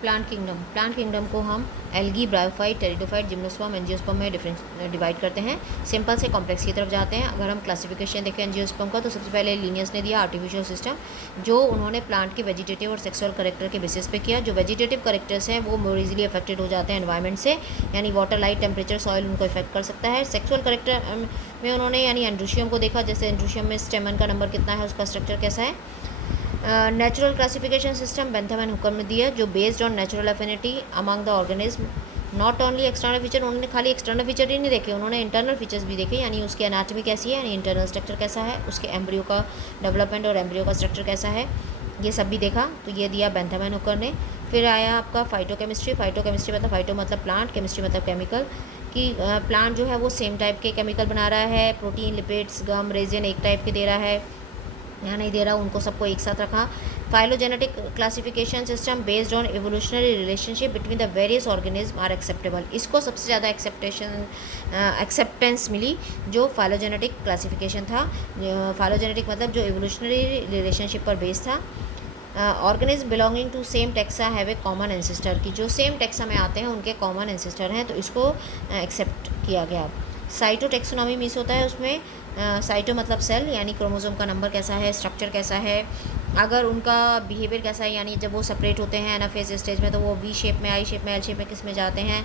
Plant kingdom को हम algae, bryophyte, pteridophyte, gymnosperm, angiosperm में डिवाइड करते हैं। सिंपल से कॉम्प्लेक्स की तरफ जाते हैं। अगर हम क्लासिफिकेशन देखें एंजियोस्पर्म का, तो सबसे पहले लीनियस ने दिया आर्टिफिशियल सिस्टम, जो उन्होंने प्लांट के वेजिटेटिव और सेक्सुअल करेक्टर के बेसिस पे किया। जो वेजिटेटिव करेक्टर्स हैं वो मोर इजीली अफेक्टेड हो जाते हैं एनवायरनमेंट से, यानी वाटर, लाइट, टेम्परेचर, सॉइल उनको इफेक्ट कर सकता है। सेक्सुअल करेक्टर में उन्होंने यानी एंड्रोशियम को देखा, जैसे एंड्रोशियम में स्टेमन का नंबर कितना है, उसका स्ट्रक्चर कैसा है। Natural classification system Bentham and हुकम ने दिया, जो based on natural affinity among the organism, not only external feature. उन्होंने खाली एक्सटर्नल फीचर ही नहीं देखे, उन्होंने इंटरनल फीचर्स भी देखे, यानी उसकी एनाटॉमी कैसी है, यानी इंटरनल स्ट्रक्चर कैसा है, उसके एम्ब्रियो का डेवलपमेंट और एम्ब्रियो का स्ट्रक्चर कैसा है, ये सब भी देखा। तो ये दिया बेंथम एंड हुकर ने। फिर आया आपका फाइटोकेमिस्ट्री। फाइटोकेमिस्ट्री मतलब फाइटो मतलब प्लांट, केमिस्ट्री मतलब केमिकल, कि प्लांट जो है वो सेम टाइप के केमिकल बना रहा है, प्रोटीन, लिपिड्स, गम, रेजिन एक टाइप के दे रहा है या नहीं दे रहा, उनको सबको एक साथ रखा। Phylogenetic classification system based on evolutionary relationship between the various organism are acceptable. इसको सबसे ज़्यादा एक्सेप्टेंस मिली जो फाइलोजेनेटिक क्लासिफिकेशन था। फाइलोजेनेटिक मतलब जो एवोल्यूशनरी रिलेशनशिप पर बेस्ड था। Organism belonging to same taxa have a common ancestor, की जो सेम टेक्सा में आते हैं उनके कॉमन एंसेस्टर हैं, तो इसको एक्सेप्ट किया गया। साइटो टेक्सोनॉमी मीन्स होता है उसमें साइटो मतलब सेल, यानी क्रोमोसोम का नंबर कैसा है, स्ट्रक्चर कैसा है, अगर उनका बिहेवियर कैसा है, यानी जब वो सेपरेट होते हैं एनाफेज स्टेज में तो वो वी शेप में, आई शेप में, एल शेप में किस में जाते हैं।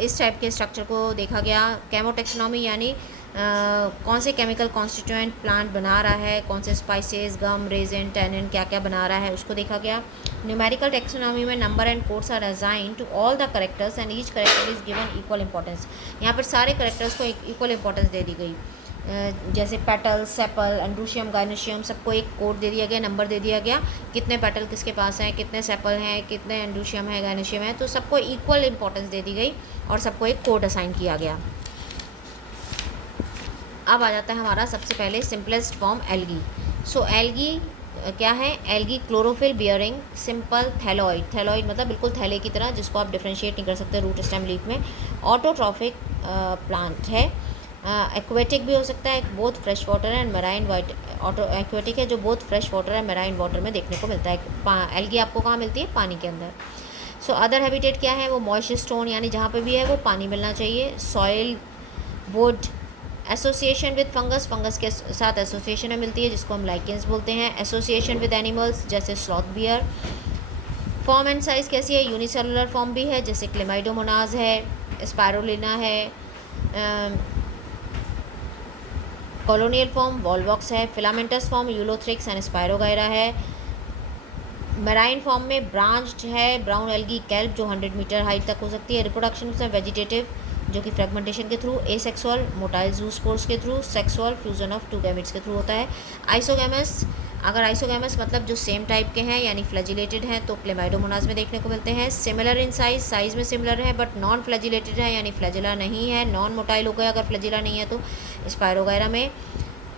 इस टाइप के स्ट्रक्चर को देखा गया। केमोटेक्सोनॉमी यानी कौन से केमिकल कॉन्स्टिट्यूएंट प्लांट बना रहा है, कौन से स्पाइसेस, गम, रेजिन, टैनिन क्या क्या बना रहा है, उसको देखा गया। न्यूमेरिकल टेक्सोनॉमी में number and codes are assign to all the characters and each character is given equal importance. यहाँ पर सारे करेक्टर्स को इक्वल इंपॉर्टेंस दे दी गई। जैसे पेटल, सेपल, एंड्रोशियम, गाइनोशियम, सबको एक कोड दे दिया गया, नंबर दे दिया गया, कितने पेटल किसके पास हैं, कितने सेपल हैं, कितने एंड्रोशियम है, गाइनोशियम है, तो सबको इक्वल इंपॉर्टेंस दे दी गई और सबको एक कोड असाइन किया गया। अब आ जाता है हमारा सबसे पहले सिंपलेस्ट फॉर्म एल्गी। सो एल्गी क्या है, algae chlorophyll bearing simple thalloid, thalloid मतलब बिल्कुल थैले की तरह, जिसको आप डिफ्रेंशिएट नहीं कर सकते रूट स्टेम लीफ में। ऑटोट्रॉफिक प्लांट है, एक्वेटिक भी हो सकता है, both fresh water and marine white. Auto aquatic है जो both fresh water and marine water में देखने को मिलता है। एल्गी आपको कहाँ मिलती है, पानी के अंदर। सो अदर हैबिटेट क्या है, वो मॉइस्ट स्टोन, यानी जहाँ पे भी है वो पानी मिलना चाहिए। Soil, would, association with fungus, fungus के साथ एसोसिएशन में मिलती है जिसको हम लाइकेंस बोलते हैं। एसोसिएशन विद एनिमल्स जैसे sloth bear. Form and size कैसी है, यूनिसेलुलर फॉर्म भी है जैसे क्लेमाइडोमोनाज है, स्पायरुलिना है। कॉलोनियल फॉर्म वॉलवॉक्स है। Filamentous form Ulothrix and spirogyra है। मेराइन फॉर्म में ब्रांच्ड है ब्राउन एल्गी कैल्प जो 100 मीटर हाइट तक हो सकती है। रिप्रोडक्शन में वेजिटेटिव जो कि फ्रेगमेंटेशन के थ्रू, एसेक्सुअल मोटाइल जूस्पोर्स के through, sexual fusion of two gametes के थ्रू होता है। आइसोगैमस, अगर आइसोगैमस मतलब जो सेम टाइप के हैं यानी फ्लैजिलेटेड हैं तो क्लेमाइडोमोनाज में देखने को मिलते हैं। सिमिलर इन साइज, साइज में सिमिलर है बट नॉन फ्लैजिलेटेड है यानी फ्लैजिला नहीं है। नॉन मोटाइल हो गया अगर फ्लैजिला नहीं है तो स्पायरोगायरा में।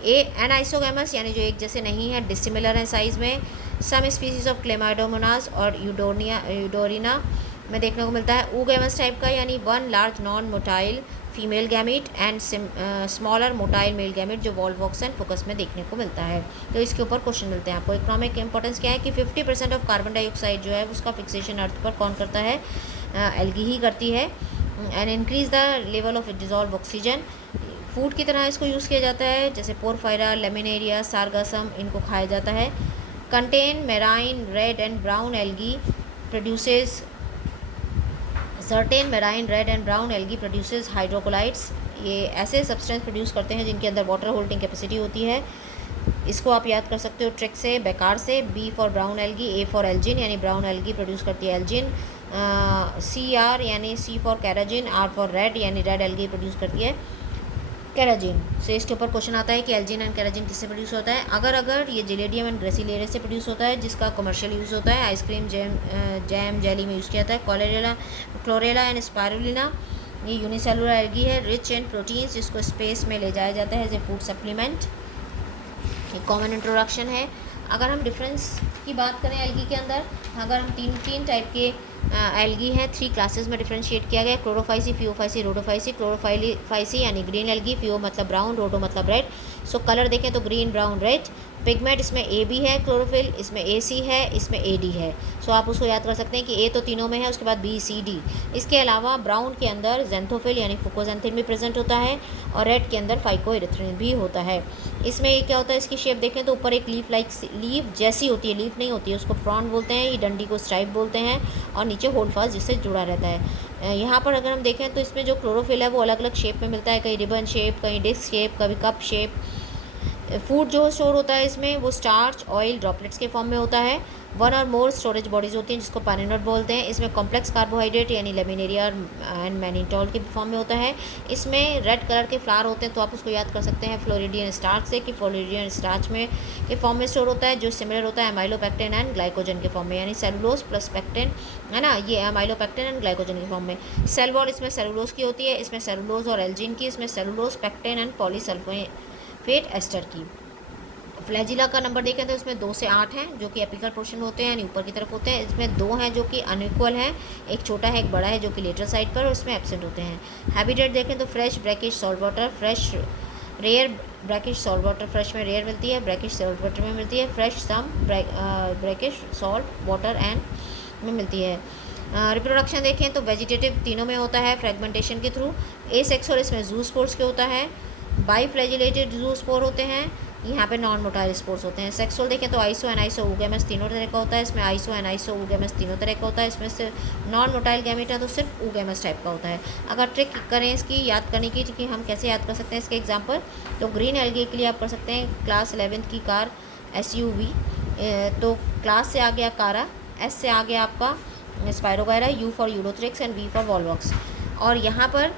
एन आइसोगैमस यानी जो एक जैसे नहीं है, डिसिमिलर है साइज में। सम स्पीसीज ऑफ क्लेमाइडोमोनाज और यूडोरिना में देखने को मिलता है। ऊगैमस टाइप का यानी one large non motile female gamete and smaller motile male gamete जो वॉलवॉक्स एंड फोकस में देखने को मिलता है। तो इसके ऊपर क्वेश्चन मिलते हैं आपको। इकोनॉमिक इंपॉर्टेंस क्या है कि 50% ऑफ कार्बन डाइऑक्साइड जो है उसका फिक्सेशन अर्थ पर कौन करता है, एल्गी ही करती है। And increase the level of dissolve oxygen, food की तरह इसको यूज़ किया जाता है जैसे पोरफायरा, लेमिनेरिया, सारगासम, इनको खाया जाता है। Contain marine red and brown algae produces certain marine red and brown algae produces hydrocolloids, ये ऐसे सब्सटेंस प्रोड्यूस करते हैं जिनके अंदर वाटर होल्डिंग कैपेसिटी होती है। इसको आप याद कर सकते हो ट्रिक से, बेकार से। B for brown algae, A for algin यानी ब्राउन एल्गी प्रोड्यूस करती है एल्जिन। सी आर यानी C for carrageenan, R for red यानी रेड एल्गी प्रोड्यूस करती है कैराजिन। से इसके ऊपर क्वेश्चन आता है कि एल्जिन एंड कैराजिन किससे प्रोड्यूस होता है। अगर ये जेलेडियम एंड ग्रेसिलेरिया से प्रोड्यूस होता है जिसका कमर्शियल यूज़ होता है, आइसक्रीम, जैम, जेली में यूज़ किया जाता है। क्लोरेला एंड स्पायरुलिना ये यूनिसेलुलर एल्गी है, रिच इन प्रोटीन्स जिसको स्पेस में ले जाया जाता है एज ए फूड सप्लीमेंट। एक कॉमन इंट्रोडक्शन है। अगर हम डिफरेंस की बात करें एल्गी के अंदर, अगर हम तीन टाइप के एल्गी है 3 क्लासेस में डिफ्रेंशिएट किया गया, क्लोरोफाइसी, फियोफाइसी, रोडोफाइसी। क्लोरोफाइसी यानी ग्रीन एल्गी, फियो मतलब ब्राउन, रोडो मतलब रेड। सो कलर देखें तो ग्रीन, ब्राउन, रेड। पिगमेंट इसमें ए बी है, क्लोरोफिल इसमें ए सी है, इसमें ए डी है। सो आप उसको याद कर सकते हैं कि ए तो तीनों में है, उसके बाद बी सी डी। इसके अलावा ब्राउन के अंदर जेंथोफिल यानी फुकोजेंथिन भी प्रेजेंट होता है, और रेड के अंदर फाइकोइरिथ्रिन भी होता है। इसमें क्या होता है, इसकी शेप देखें तो ऊपर एक लीफ जैसी होती है, लीफ नहीं होती है, उसको फ्रॉन्ट बोलते हैं, ये डंडी को स्ट्राइप बोलते हैं, और नीचे होल्ड फास्ट जिससे जुड़ा रहता है। यहाँ पर अगर हम देखें तो इसमें जो क्लोरोफिल है वो अलग अलग शेप में मिलता है, कहीं रिबन शेप, कहीं डिस्क शेप, कभी कप शेप। फूड जो स्टोर होता है इसमें वो स्टार्च, ऑयल, ड्रॉपलेट्स के फॉर्म में होता है। 1 और मोर स्टोरेज बॉडीज़ होती हैं जिसको पैनिनोड बोलते हैं। इसमें कॉम्प्लेक्स कार्बोहाइड्रेट यानी लेमिनेरिया एंड मैनिटोल के फॉर्म में होता है। इसमें रेड कलर के फ्लावर होते हैं, तो आप उसको याद कर सकते हैं फ्लोरिडियन स्टार्च से, कि फ्लोरिडियन स्टार्च में के फॉर्म में स्टोर होता है, जो सिमिलर होता है अमाइलोपेक्टिन एंड ग्लाइकोजन के फॉर्म में, यानी सेलुलोज प्लस पेक्टिन, है ना, ये अमाइलोपेक्टिन एंड ग्लाइकोजन के फॉर्म में। सेल वॉल इसमें सेलुलोज की होती है, इसमें सेलुलोज और एल्जिन की, इसमें cellulose, pectin and polysulphate ester की। फ्लैजिला का नंबर देखें तो इसमें 2 से 8 हैं जो कि एपिकल पोर्शन में होते हैं, यानी ऊपर की तरफ होते हैं। इसमें 2 हैं जो कि अनइक्वल हैं, एक छोटा है एक बड़ा है जो कि लेटरल साइड पर, और उसमें एब्सेंट होते हैं। हैबिटेट देखें तो fresh, brackish, salt water, fresh, rare, brackish, salt water fresh में रेयर मिलती है, ब्रैकिश सॉल्ट वाटर में मिलती है, fresh some, brackish salt water and में मिलती है। रिप्रोडक्शन देखें तो वेजिटेटिव तीनों में होता है फ्रेगमेंटेशन के थ्रू। एसेक्सुअल इसमें जू स्पोर्स के होता है, बाईफ्लैजिलेटेड जू स्पोर होते हैं, यहाँ पे नॉन मोटाइल स्पोर्स होते हैं। सेक्सुअल देखें तो आइसो एंड आइसो ऊगेमस तीनों तरह का होता है, इसमें आइसो एंड आइसो ऊगेमस तीनों तरह का होता है। इसमें से नॉन मोटाइल गैमेट है तो सिर्फ ऊगेमस टाइप का होता है। अगर ट्रिक करें इसकी याद करने की कि हम कैसे याद कर सकते हैं इसके एग्जांपल, तो ग्रीन एल्गी के लिए आप कर सकते हैं क्लास 11th की कार SUV, तो क्लास से आ गया कारा, S से आ गया आपका spirogyra, U for Ulothrix and V for Volvox. और यहाँ पर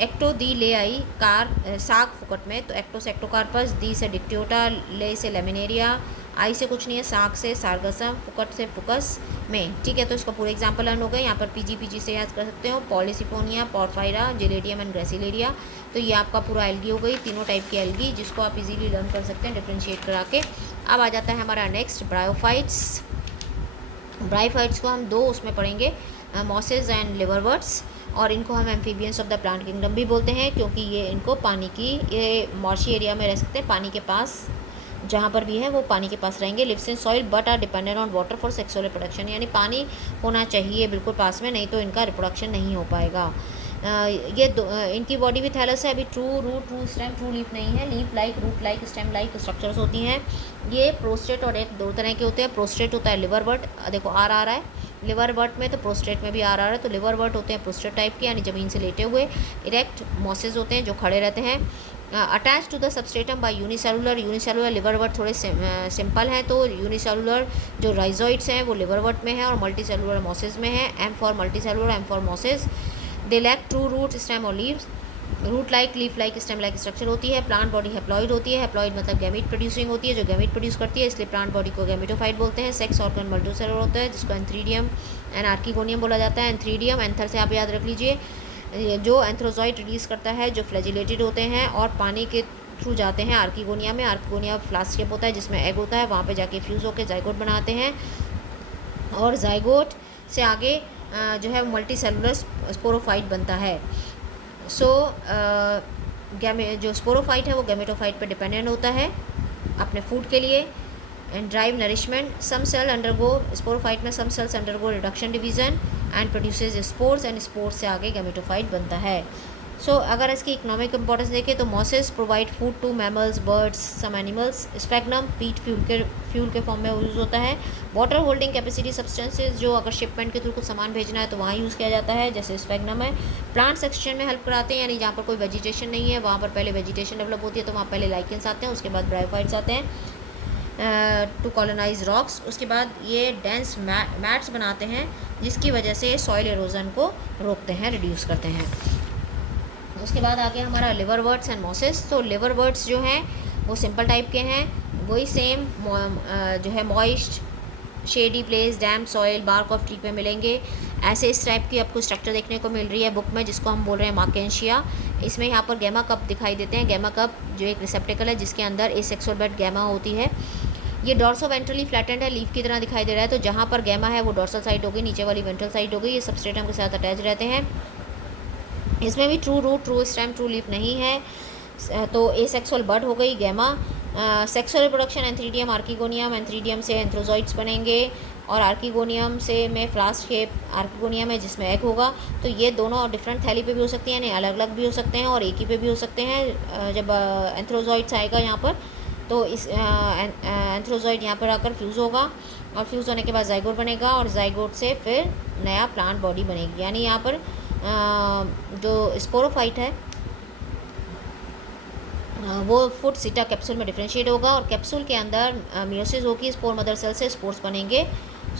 एक्टो दी ले आई कार साग फुकट में, तो एक्टो से एक्टोकार्पस, दी से डिक्टियोटा, ले से लेमिनेरिया, आई से कुछ नहीं है, साग से सारगसम, फुकट से फुकस में। ठीक है, तो इसका पूरे एग्जांपल लर्न हो गए। यहाँ पर PG से याद कर सकते हो, पॉलीसिफोनिया, पॉर्फायरा, जेलेडियम एंड ग्रेसिलेरिया। तो ये आपका पूरा एल्गी हो गई, तीनों टाइप की एल्गी जिसको आप इजीली लर्न कर सकते हैं डिफ्रेंशिएट करा के। अब आ जाता है हमारा नेक्स्ट ब्रायोफाइट्स। ब्रायोफाइट्स को हम 2 उसमें पढ़ेंगे, मॉसेस एंड लिवरवर्ट्स, और इनको हम amphibians of the plant kingdom भी बोलते हैं क्योंकि ये इनको पानी की, ये मॉर्शी एरिया में रह सकते हैं, पानी के पास जहाँ पर भी है वो पानी के पास रहेंगे। Lives in soil but are dependent on water for sexual reproduction, यानी पानी होना चाहिए बिल्कुल पास में, नहीं तो इनका रिप्रोडक्शन नहीं हो पाएगा। इनकी बॉडी भी थैलस है, अभी true root, true stem, true leaf नहीं है। Leaf like, root like, stem like structures होती हैं। ये प्रोस्टेट और एक 2 तरह के होते हैं। प्रोस्टेट होता है लिवर वर्ट, देखो आर आ रहा है लिवर वर्ट में, तो प्रोस्टेट में भी आर आ रहा है, तो लिवर वर्ट होते हैं प्रोस्टेट टाइप के, यानी ज़मीन से लेटे हुए। इरेक्ट मॉसेस होते हैं जो खड़े रहते हैं। Attach to the substratum by unicellular liverwort थोड़े सिंपल हैं, तो यूनिसेलुलर जो राइजोइड्स हैं वो लिवर वर्ट में है, और मल्टी सेलुलर मॉसेस में है। M for multicellular, M for mosses. They lack true root, stem और leaves. Root like, leaf like, stem like structure होती है। प्लांट बॉडी हैप्लॉइड होती है, हैप्लॉइड मतलब गैमीट प्रोड्यूसिंग होती है, जो गैमीट प्रोड्यूस करती है, इसलिए प्लांट बॉडी को गैमीटोफाइट बोलते हैं। सेक्स ऑर्गन मल्टीसेलुलर होता है जिसको एंथ्रीडियम एंड आर्किगोनियम बोला जाता है। एंथ्रीडियम, एंथर से आप याद रख लीजिए, जो एंथ्रोजॉइड रिलीज करता है, जो फ्लैजिलेटेड होते हैं और पानी के थ्रू जाते हैं आर्किगोनिया में। आर्किगोनिया फ्लास्क शेप होता है जिसमें एग होता है, वहाँ पे जाके फ्यूज़ होकर जाइगोट बनाते हैं, और जाइगोट से आगे जो है मल्टी सेलुलर स्पोरोफाइट बनता है। जो स्पोरोफाइट है वो गैमेटोफाइट पे डिपेंडेंट होता है अपने फूड के लिए। And drive nourishment, some cell undergo, sporophyte में some cells undergo reduction division and produces spores, and spores से आगे गैमेटोफाइट बनता है। अगर इसकी इकोनॉमिक इंपॉर्टेंस देखें तो mosses provide food to mammals, birds, some animals. Sphagnum peat fuel के फॉर्म में यूज़ होता है। वाटर होल्डिंग कैपेसिटी सब्सटेंसेस, जो अगर शिपमेंट के थ्रू कुछ सामान भेजना है तो वहाँ यूज़ किया जाता है, जैसे स्फैग्नम है। प्लांट्स एक्सचेंज में हेल्प कराते हैं, यानी जहाँ पर कोई वेजिटेशन नहीं है वहाँ पर पहले वेजिटेशन डेवलप होती है, तो वहाँ पहले लाइकेंस आते हैं, उसके बाद ब्रायोफाइट्स आते हैं टू कॉलोनाइज रॉक्स। उसके बाद ये डेंस मैट्स बनाते हैं जिसकी वजह से सॉइल एरोजन को रोकते हैं, रिड्यूस करते हैं। उसके बाद आगे हमारा लिवर वर्ट्स एंड मॉसेस। तो लिवर वर्ट्स जो हैं वो सिंपल टाइप के हैं, वही सेम जो है moist, shady place, damp soil, bark of tree पे मिलेंगे। ऐसे इस टाइप की आपको स्ट्रक्चर देखने को मिल रही है बुक में, जिसको हम बोल रहे हैं मार्केंशिया। इसमें यहाँ पर गैमा कप दिखाई देते हैं। गैमा कप जो एक रिसेप्टिकल है जिसके अंदर एसेक्सुअल बेड गैमा होती है। ये डॉर्सो वेंट्रली फ्लैटेंड है, लीफ की तरह दिखाई दे रहा है। तो जहाँ पर गैमा है वो डॉर्सल साइड हो गई, नीचे वाली वेंट्रल साइड हो गई। ये सबस्ट्रेटम के साथ अटैच रहते हैं। इसमें भी true root, true stem, true leaf नहीं है। तो एसेक्सुअल बड हो गई gemma. Sexual reproduction antheridium, archegonium, antheridium से एंथ्रोजॉइड्स बनेंगे और आर्किगोनियम से में फ्लास्क शेप आर्किगोनियम है जिसमें एग होगा। तो ये दोनों डिफरेंट थैली पे भी हो सकते हैं, यानी अलग अलग भी हो सकते हैं और एक ही पे भी हो सकते हैं। जब एंथ्रोजॉइड्स आएगा यहाँ पर तो इस एंथ्रोजॉइड यहाँ पर आकर फ्यूज़ होगा और फ्यूज़ होने के बाद जाइगोट बनेगा और जाइगोट से फिर नया प्लांट बॉडी बनेगी। यानी यहाँ पर जो स्पोरोफाइट है वो फुट सीटा कैप्सूल में डिफ्रेंशिएट होगा और कैप्सूल के अंदर मियोसिस होगी, स्पोर मदर सेल से स्पोर्स बनेंगे।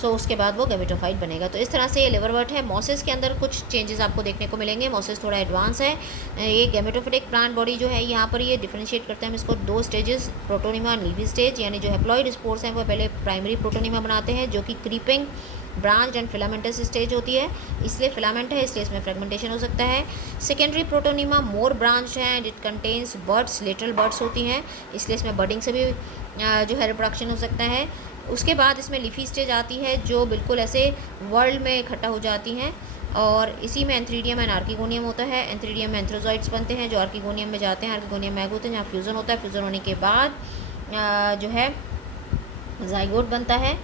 सो उसके बाद वो गैमेटोफाइट बनेगा। तो इस तरह से ये लिवरवर्ट है। मॉसिस के अंदर कुछ चेंजेस आपको देखने को मिलेंगे। मॉसिस थोड़ा एडवांस है। ये गैमेटोफिटिक प्लांट बॉडी जो है यहाँ पर ये डिफ्रेंशिएट करते हैं हम इसको दो स्टेजेस, प्रोटोनिमा और लीवी स्टेज। यानी जो हैप्लॉइड स्पोर्स हैं वो पहले प्राइमरी प्रोटोनिमा बनाते हैं जो कि creeping, branch and filamentous stage होती है, इसलिए फिलामेंट है इसलिए इसमें फ्रेगमेंटेशन हो सकता है। सेकेंडरी प्रोटोनिमा मोर ब्रांच है and it contains birds, literal birds होती हैं, इसलिए इसमें बडिंग से भी जो है रिप्रोडक्शन हो सकता है। उसके बाद इसमें लीफी स्टेज आती है जो बिल्कुल ऐसे वर्ल्ड में इकट्ठा हो जाती हैं और इसी में एंथ्रीडियम एंड आर्किगोनियम होता है। एंथ्रीडियम में एंथ्रोजॉइड्स बनते हैं जो आर्किगोनियम में जाते हैं, आर्किगोनियम में एग होते हैं जहाँ फ्यूज़न होता है। फ्यूज़न होने के बाद जो है जाइगोट बनता है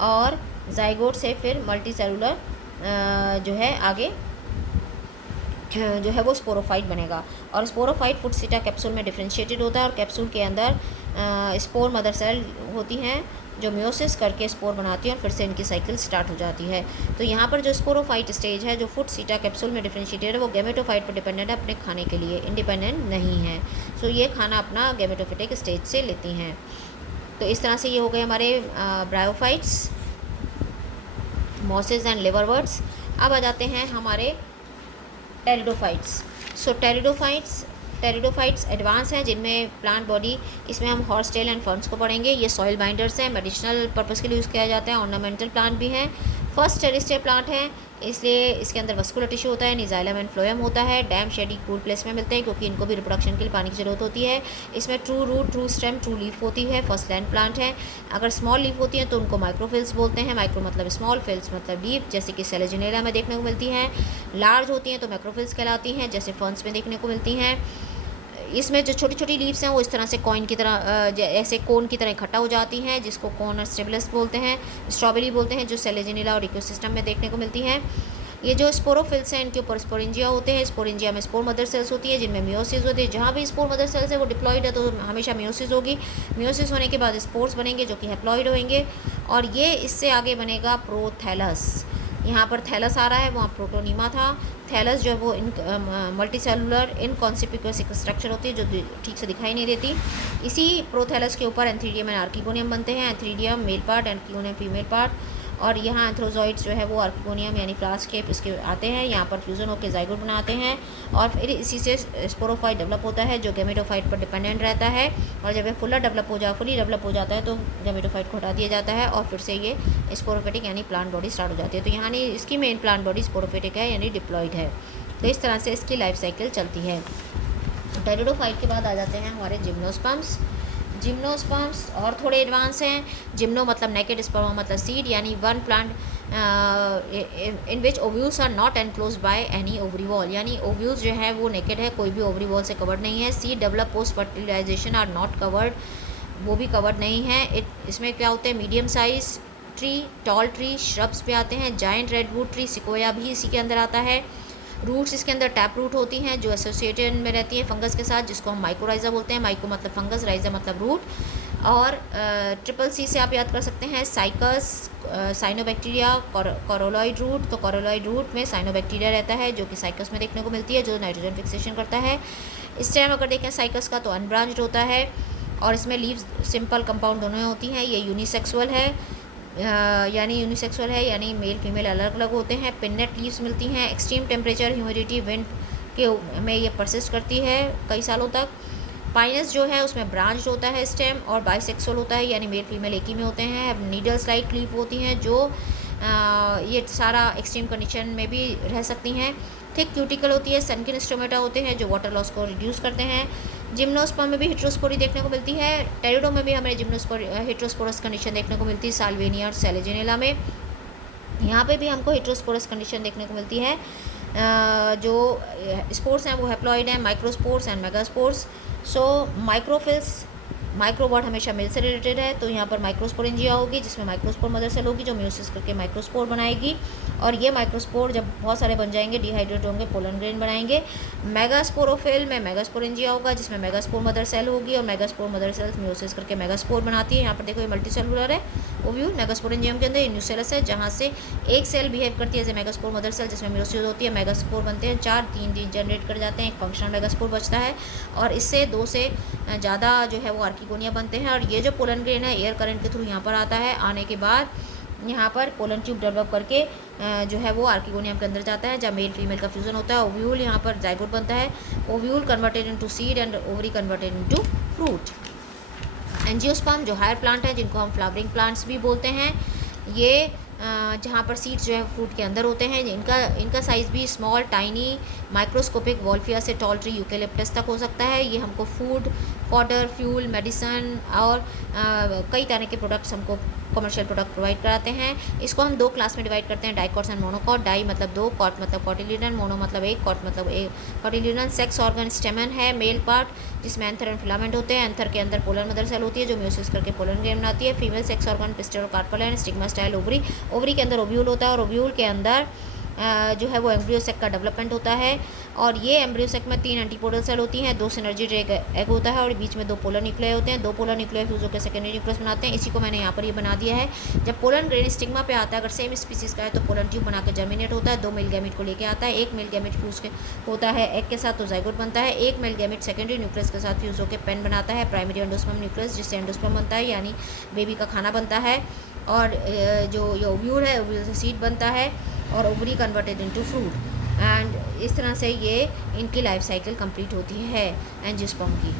और जाइगोट से फिर मल्टी सेलुलर जो है आगे जो है वो स्पोरोफाइट बनेगा और स्पोरोफाइट फुट सीटा कैप्सूल में डिफ्रेंशिएटेड होता है और कैप्सूल के अंदर स्पोर मदर सेल होती हैं जो मियोसिस करके स्पोर बनाती है और फिर से इनकी साइकिल स्टार्ट हो जाती है। तो यहाँ पर जो स्पोरोफाइट स्टेज है जो फुट सीटा कैप्सूल में डिफ्रेंशिएटेड है वो गैमेटोफाइट पर डिपेंडेंट है, अपने खाने के लिए इंडिपेंडेंट नहीं है। सो ये खाना अपना गैमेटोफिटिक स्टेज से लेती हैं। तो इस तरह से ये हो गए हमारे ब्रायोफाइट्स, मॉसेस एंड लिवरवर्ट्स। अब आ जाते हैं हमारे टेरिडोफाइट्स। सो टेरिडोफाइट्स एडवांस हैं जिनमें प्लांट बॉडी, इसमें हम हॉर्स टेल एंड फर्न्स को पढ़ेंगे। ये सॉइल बाइंडर्स हैं, मेडिसिनल पर्पज़ के लिए यूज़ किया जाता है, ऑर्नामेंटल प्लांट भी हैं। फर्स्ट टेरिस्टियर प्लांट है इसलिए इसके अंदर वस्कुलर टिश्यू होता है, निजाइलम एंड फ्लोएम होता है। डैम शेडी कूल प्लेस में मिलते हैं क्योंकि इनको भी रिप्रोडक्शन के लिए पानी की ज़रूरत होती है। इसमें true root, true stem, true leaf होती है। फर्स्ट लैंड प्लांट है। अगर स्मॉल लीफ होती हैं तो उनको माइक्रोफिल्स बोलते हैं। माइक्रो मतलब स्मॉल, फिल्स मतलब लीफ, जैसे कि सेलेजिनेला में देखने को मिलती हैं। लार्ज होती हैं तो मैक्रोफिल्स कहलाती हैं, जैसे फर्न्स में देखने को मिलती हैं। इसमें जो छोटी छोटी लीव्स हैं वो इस तरह से कॉइन की तरह ऐसे कोन की तरह इकट्ठा हो जाती हैं जिसको कोन स्टेबलस बोलते हैं, स्ट्रॉबेरी बोलते हैं, जो सेलेजिनेला और इकोसिस्टम में देखने को मिलती हैं। ये जो स्पोरोफिल्स हैं इनके ऊपर स्पोरेंजिया होते हैं। स्पोरेंजिया में स्पोर मदर सेल्स होती है जिनमें मियोसिस होती है। जहाँ भी स्पोर मदर सेल्स है वो डिप्लॉइड है तो हमेशा मियोसिस होगी। मियोसिस होने के बाद स्पोर्स बनेंगे जो कि हैप्लॉइड होंगे और ये इससे आगे बनेगा प्रोथैलस। यहाँ पर थैलस आ रहा है, वहाँ प्रोटोनिमा था। थैलस जो है वो मल्टी सेलुलर इनकॉन्सिपिक्यूअस स्ट्रक्चर होती है जो ठीक से दिखाई नहीं देती। इसी प्रोथैलस के ऊपर एंथ्रीडियम एंड आर्किगोनियम बनते हैं। Antheridium male part, archegonium female part और यहाँ एंथ्रोजॉइड्स जो है वो आर्किगोनियम यानी फ्लास्क शेप इसके आते हैं। यहाँ पर फ्यूज़न होकर जाइगोट बनाते हैं और फिर इसी से स्पोरोफाइट डेवलप होता है जो गैमेटोफाइट पर डिपेंडेंट रहता है और जब ये फुली डेवलप हो जाता है तो गैमेटोफाइट को हटा दिया जाता है और फिर से ये स्पोरोफिटिक यानी प्लांट बॉडी स्टार्ट हो जाती है। तो यहाँ नहीं, इसकी मेन प्लांट बॉडी स्पोरोफिटिक है यानी डिप्लॉइड है। तो इस तरह से इसकी लाइफ साइकिल चलती है। टेरिडोफाइट के बाद आ जाते हैं हमारे जिम्नोस्पर्म्स। जिम्नोस्पर्म्स और थोड़े एडवांस हैं। जिम्नो मतलब नेकेड, स्पर्मा मतलब सीड, यानी one plant in which ovules are not enclosed by any ovary wall, यानी ओव्यूल्स जो है वो नेकेड है, कोई भी ओवरी वॉल से कवर्ड नहीं है। Seed develop post fertilization are not covered, वो भी कवर्ड नहीं है। इसमें क्या होते हैं, medium size tree, tall tree, shrubs पे आते हैं। जायंट रेडवुड ट्री, सिकोया भी इसी के अंदर आता है। रूट्स इसके अंदर टैप रूट होती हैं जो एसोसिएटेड में रहती हैं फंगस के साथ, जिसको हम माइकोराइजा बोलते हैं। माइको मतलब फंगस, राइजा मतलब रूट। और ट्रिपल सी से आप याद कर सकते हैं साइकस, साइनोबैक्टीरिया, कोरोलॉइड रूट। तो कोरोलॉइड रूट में साइनोबैक्टीरिया रहता है जो कि साइकस में देखने को मिलती है जो नाइट्रोजन फिक्सेशन करता है। इस टाइम अगर देखें साइकस का तो अनब्रांच्ड होता है और इसमें लीव्स सिंपल कंपाउंड दोनों होती हैं। ये यूनिसेक्सुअल है यानी मेल फीमेल अलग अलग होते हैं। पिन्नेट लीव्स मिलती हैं। एक्सट्रीम टेम्परेचर, ह्यूमिडिटी, विंड के में ये परसिस्ट करती है कई सालों तक। पाइनस जो है उसमें ब्रांच होता है स्टेम और बाइसेक्सुअल होता है यानी मेल फीमेल एक ही में होते हैं। नीडल्स लाइक लीफ होती हैं जो ये सारा एक्सट्रीम कंडीशन में भी रह सकती हैं। थिक क्यूटिकल होती है। सनकिन स्टोमेटा होते हैं जो वाटर लॉस को रिड्यूस करते हैं। जिम्नोस्पर्म में भी हेटेरोस्पोरी देखने को मिलती है। टेरिडो में भी हमें हेटेरोस्पोरस कंडीशन देखने को मिलती है साल्विनिया और सेलेजिनेला में। यहाँ पे भी हमको हेटेरोस्पोरस कंडीशन देखने को मिलती है। जो स्पोर्स हैं वो हैप्लॉइड हैं, microspores and megaspores. So microphylls, micro word हमेशा मिल से रिलेटेड है, तो यहाँ पर माइक्रोस्पोरेंजिया होगी जिसमें माइक्रोस्पोर मदर सेल होगी जो म्यूसिस करके माइक्रोस्पोर बनाएगी, और ये माइक्रोस्पोर जब बहुत सारे बन जाएंगे डिहाइड्रेट होंगे पोलन ग्रेन बनाएंगे। मेगास्पोरोफिल में मेगास्पोरेंजिया होगा जिसमें मेगास्पोर मदर सेल होगी और मेगास्पोर मदर सेल्स म्यूसिस करके मेगास्पोर बनाती है। यहाँ पर देखो ये मल्टी सेलुलर है ओव्यूल। मेगास्पोरेंजियम के अंदर ये न्यूसेलस है जहाँ से एक सेल बिहेव करती है as a megaspore mother cell जिसमें म्यूसिस होती है, मेगास्पोर बनते हैं 4, 3 जनरेट कर जाते हैं, एक फंक्शनल मेगास्पोर बचता है और इससे 2 से ज़्यादा जो है वो आर्किगोनिया बनते हैं। और ये जो पोलन ग्रेन है एयर करंट के थ्रू यहाँ पर आता है, आने के बाद यहाँ पर पोलन ट्यूब डेवलप करके जो है वो आर्किगोनियम के अंदर जाता है जब मेल फीमेल का फ्यूजन होता है। ओव्यूल यहाँ पर जाइगोट बनता है, ovule converted into seed and ovary converted into fruit. Angiosperm जो हायर प्लांट है जिनको हम फ्लावरिंग प्लांट्स भी बोलते हैं, ये जहाँ पर सीड्स जो है फ्रूट के अंदर होते हैं। इनका साइज़ भी स्मॉल, टाइनी, माइक्रोस्कोपिक वॉल्फिया से टॉल ट्री यूकेलिप्टस तक हो सकता है। ये हमको फूड, फॉडर, फ्यूल, मेडिसन और कई तरह के प्रोडक्ट्स हमको कमर्शियल प्रोडक्ट प्रोवाइड कराते हैं। इसको हम 2 क्लास में डिवाइड करते हैं, डाइकॉट्स एंड मोनोकॉट। डाई मतलब 2, कॉट मतलब कॉटिलिडन, मोनो मतलब 1, कॉट मतलब 1। कॉटिलिडन सेक्स ऑर्गन स्टेमन है, मेल पार्ट जिसमें एंथर एंड फिलामेंट होते हैं। एंथर के अंदर पोलन मदर सेल होती है जो म्यूसिस करके पोलन ग्रेन बनाती है। फीमेल सेक्स ऑर्गन पिस्टल और carpal and stigma style ovary. Ovary के अंदर ओव्यूल होता है और ओव्यूल के अंदर जो है वो एम्ब्रियोसेक का डेवलपमेंट होता है। और ये एम्ब्रियोसेक में 3 एंटीपोडल सेल होती हैं, 2 सिनर्जिड एग होता है और बीच में 2 पोलर न्यूक्लियाई होते हैं। 2 पोलर न्यूक्लियाई फ्यूज होकर सेकेंडरी न्यूक्लियस बनाते हैं। इसी को मैंने यहाँ पर ये बना दिया है। जब पोलन ग्रेन स्टिग्मा पे आता है, अगर सेम स्पीसीज का है तो पोलन ट्यूब बना के जर्मिनेट होता है, 2 मेल गैमेट को लेके आता है। एक मेल गैमेट फ्यूज के होता है एग के साथ तो जाइगोट बनता है। एक मेल गैमेट सेकेंडरी न्यूक्लियस के साथ फ्यूज होकर पेन बनाता है, प्राइमरी एंडोस्पर्म न्यूक्लियस जिससे एंडोस्पर्म बनता है यानी बेबी का खाना बनता है। और जो ये ओव्यूल है ओव्यूल से सीड बनता है और ovary converted into fruit. And इस तरह से ये इनकी लाइफ साइकिल कंप्लीट होती है एंजियोस्पर्म की।